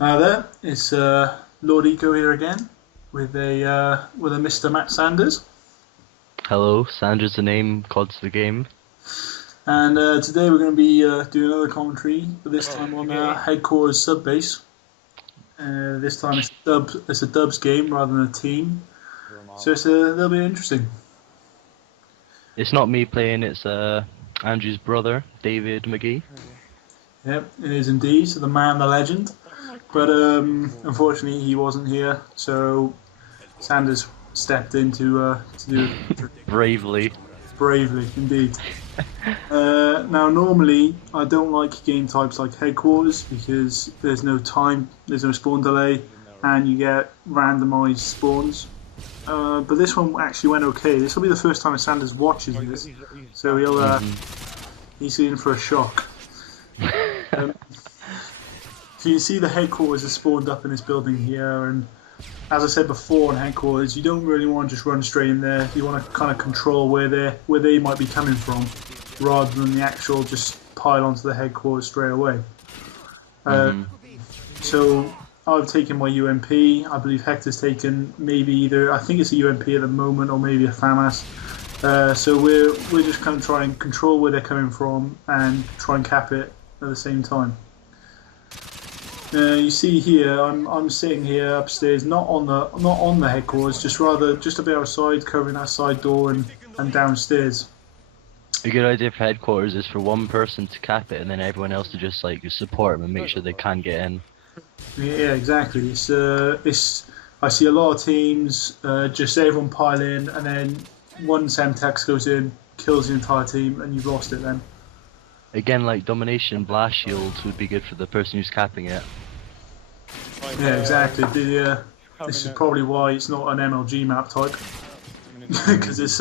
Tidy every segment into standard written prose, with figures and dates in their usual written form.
There, it's Lord Eco here again with a Mr. Matt Sanders, Hello, Sandra's the name, COD's the game. and today we're going to be doing another commentary, but this time on headquarters subbase. This time it's a dubs game rather than a team, so it's a little bit interesting. It's not me playing, it's Andrew's brother, David McGee. Yep, it is indeed. So the man, the legend, but unfortunately he wasn't here, so Sanders stepped in to do it Bravely. bravely indeed. Now, normally I don't like game types like headquarters because there's no time, there's no spawn delay, and you get randomized spawns. But this one actually went okay. This will be the first time Sanders watches this, so he's in for a shock. Um, so you can see the headquarters is spawned up in this building here, and as I said before, in headquarters, you don't really want to just run straight in there. You want to kind of control where they might be coming from, rather than the actual just pile onto the headquarters straight away. So I've taken my UMP. I believe Hector's taken maybe either. I think it's a UMP at the moment, or maybe a FAMAS. So we're just kind of trying to control where they're coming from and try and cap it at the same time. You see here, I'm sitting here upstairs, not on the headquarters, just a bit outside, covering that side door and downstairs. A good idea for headquarters is for one person to cap it and then everyone else to just like support them and make sure they can get in. Yeah, exactly. I see a lot of teams just everyone pile in, and then one Semtex goes in, kills the entire team, and you've lost it then. Again, like domination blast shields would be good for the person who's capping it. Yeah, exactly. This is probably why it's not an MLG map type, because there's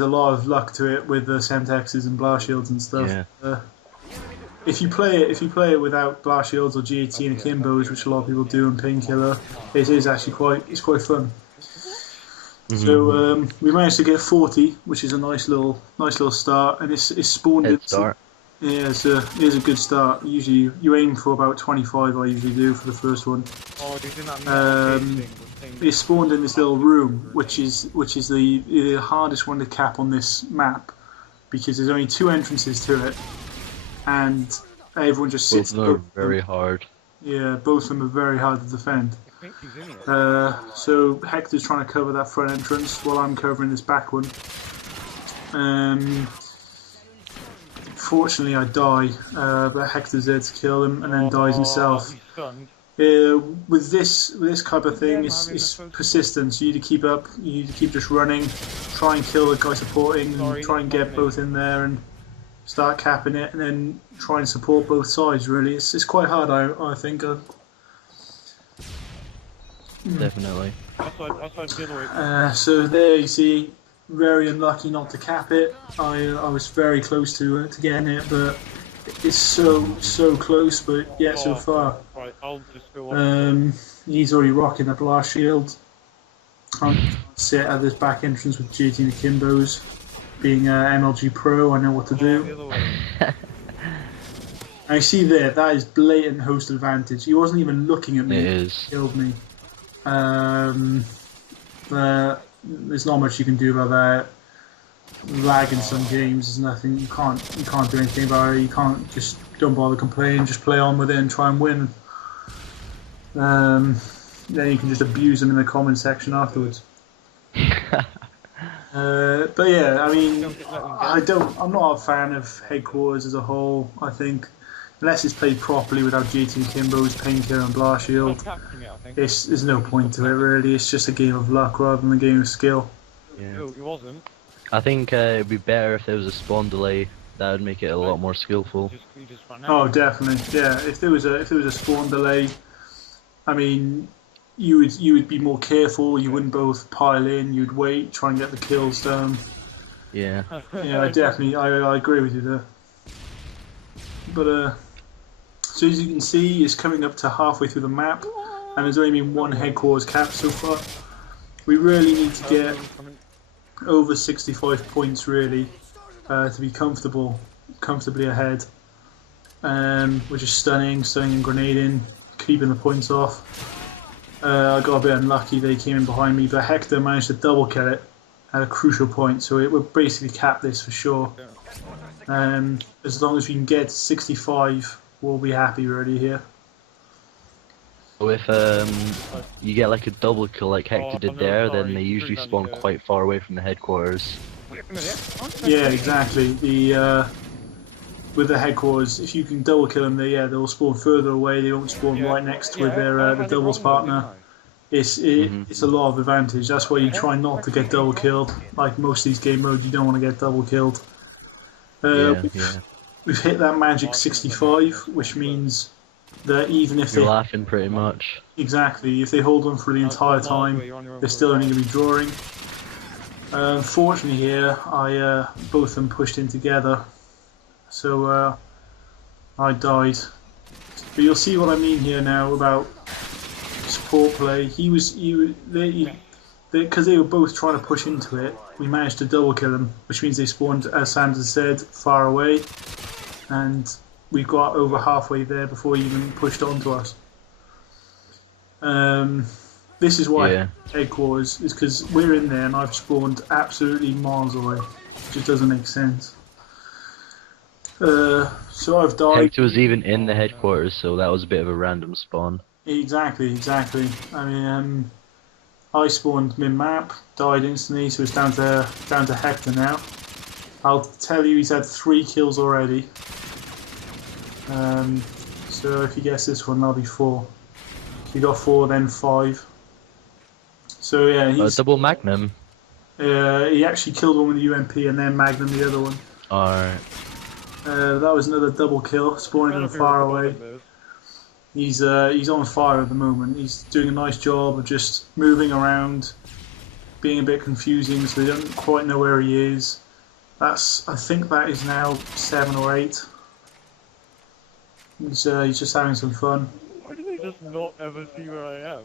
a lot of luck to it with the Semtexes and blast shields and stuff. Yeah. If you play it without blast shields or G18 and Kimbos, which a lot of people do in Painkiller, it is actually quite fun. So we managed to get 40, which is a nice little start, and it's spawned Head in. start. Yeah, it is a good start. Usually you aim for about 25. I usually do for the first one. It's spawned in this little room, which is the hardest one to cap on this map, because there's only two entrances to it, and everyone just Both sits. of them are very hard. Yeah, both of them are very hard to defend. So Hector's trying to cover that front entrance while I'm covering this back one. Fortunately, I die, but Hector's there to kill him and then dies himself. With this type of thing, it's persistence. You need to keep up. You need to keep just running, try and kill the guy supporting, and try and get both in there and start capping it, and then try and support both sides. Really, it's quite hard. I think. Definitely. So there you see, very unlucky not to cap it. I was very close to getting it, but it's so close, but yet so far. He's already rocking a blast shield. I'm sit at this back entrance with GT and Kimbos. Being MLG Pro, I know what to do. I see there, that is blatant host advantage. He wasn't even looking at me. It is. He killed me. There's not much you can do about that. Lag in some games is nothing. You can't do anything about it. You can't just don't bother complaining. Just play on with it and try and win. Then you can just abuse them in the comment section afterwards. But yeah, I mean, I'm not a fan of headquarters as a whole. I think unless it's played properly without GT and Kimbo's Painkiller and Blast Shield, there's no point to it really. It's just a game of luck rather than a game of skill. Yeah. I think it'd be better if there was a spawn delay. That would make it a lot more skillful. Oh, definitely. Yeah, if there was a spawn delay, I mean, you would be more careful. You wouldn't both pile in. You'd wait, try and get the kills down. Yeah. Yeah, I agree with you there. But so as you can see, it's coming up to halfway through the map, and there's only been one headquarters cap so far. We really need to get over 65 points really to be comfortably ahead. which is stunning and grenading, keeping the points off. I got a bit unlucky, they came in behind me, but Hector managed to double kill it at a crucial point, so it would basically cap this for sure. As long as we can get to 65, we'll be happy really here. So if you get like a double kill like Hector did there, then they usually spawn quite far away from the headquarters. Yeah, exactly. With the headquarters, if you can double kill them, they'll spawn further away. They won't spawn right next with their the doubles partner. It's a lot of advantage. That's why you try not to get double killed. Like most of these game modes, you don't want to get double killed. We've hit that magic 65, which means that even if you're laughing pretty much. Exactly, if they hold on for the entire time, they're still only going to be drawing. Unfortunately here, both of them pushed in together, so I died. But you'll see what I mean here now about support play. Because they were both trying to push into it, we managed to double kill them, which means they spawned, as Sanders said, far away, and we got over halfway there before he even pushed onto us. This is why headquarters is because we're in there and I've spawned absolutely miles away. It just doesn't make sense. So I've died. Hector was even in the headquarters, so that was a bit of a random spawn. Exactly. I mean, I spawned mid-map, died instantly, so it's down to Hector now. I'll tell you, he's had 3 kills already. So if he gets this one, that'll be 4. If he got 4, then 5. So yeah, he's double magnum. He actually killed one with the UMP and then magnum the other one. Alright. That was another double kill, spawning them far away. He's on fire at the moment. He's doing a nice job of just moving around, being a bit confusing, so they don't quite know where he is. I think that is now 7 or 8. He's just having some fun. Why do they just not ever see where I am?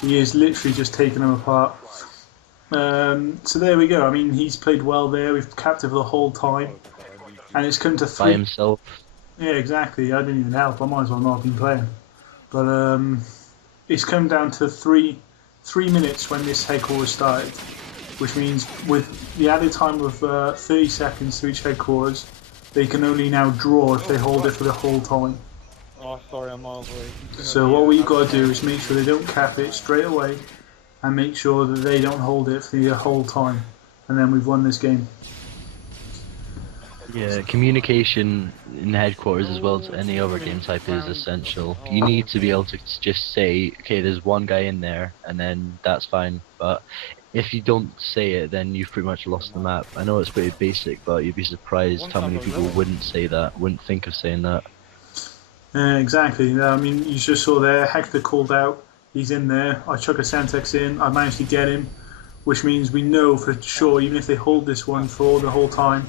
He is literally just taking them apart. So there we go. I mean, he's played well there. We've capped it for the whole time, and it's come to 3. By himself. Yeah, exactly. I didn't even help. I might as well not have been playing. But it's come down to 3 minutes when this headquarters started, which means with the added time of 30 seconds to each headquarters, they can only now draw if they hold it for the whole time. Oh, sorry, I'm miles away. So what we've got to do is make sure they don't cap it straight away, and make sure that they don't hold it for the whole time, and then we've won this game. Yeah, communication in headquarters as well as any other game type is essential. You need to be able to just say, okay, there's one guy in there, and then that's fine. But if you don't say it, then you've pretty much lost the map. I know it's pretty basic, but you'd be surprised how many people wouldn't say that, wouldn't think of saying that. Exactly. I mean, you just saw there, Hector called out, he's in there. I chuck a Santex in, I managed to get him, which means we know for sure, even if they hold this one for the whole time,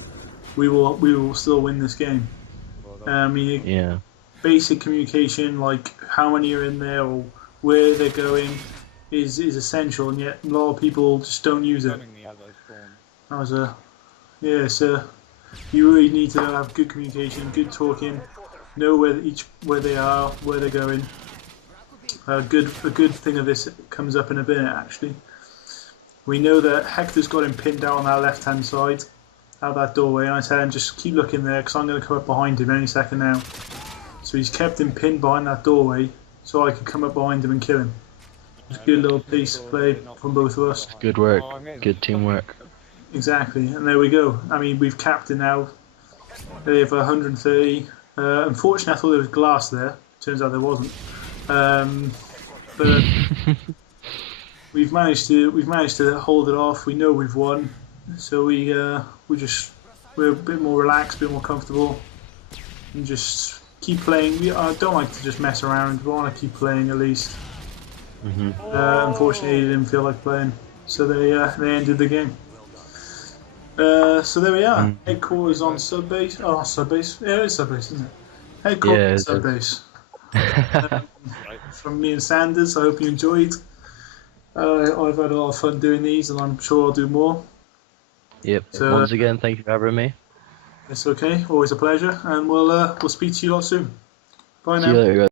we will still win this game. I mean, basic communication, like how many are in there or where they're going, is essential, and yet a lot of people just don't use it. That was so you really need to have good communication, good talking, know where they are, where they're going. A good thing of this comes up in a minute actually. We know that Hector's got him pinned down on our left hand side, out that doorway, and I tell him just keep looking there because I'm going to come up behind him any second now. So he's kept him pinned behind that doorway so I can come up behind him and kill him. It's a good little piece of play from both of us. Good work, good teamwork. Exactly, and there we go. I mean, we've capped it now. They have 130. Unfortunately, I thought there was glass there. Turns out there wasn't. But we've managed to hold it off. We know we've won, so we're a bit more relaxed, a bit more comfortable, and just keep playing. I don't like to just mess around. We want to keep playing at least. Unfortunately, they didn't feel like playing, so they ended the game. So there we are. Headquarters on Subbase. Oh, Subbase. Yeah, it's Subbase, isn't it? Headquarters Subbase. From me and Sanders. I hope you enjoyed. I've had a lot of fun doing these, and I'm sure I'll do more. Yep. So, once again, thank you for having me. It's okay. Always a pleasure, and we'll speak to you lot soon. Bye See you now. later, guys.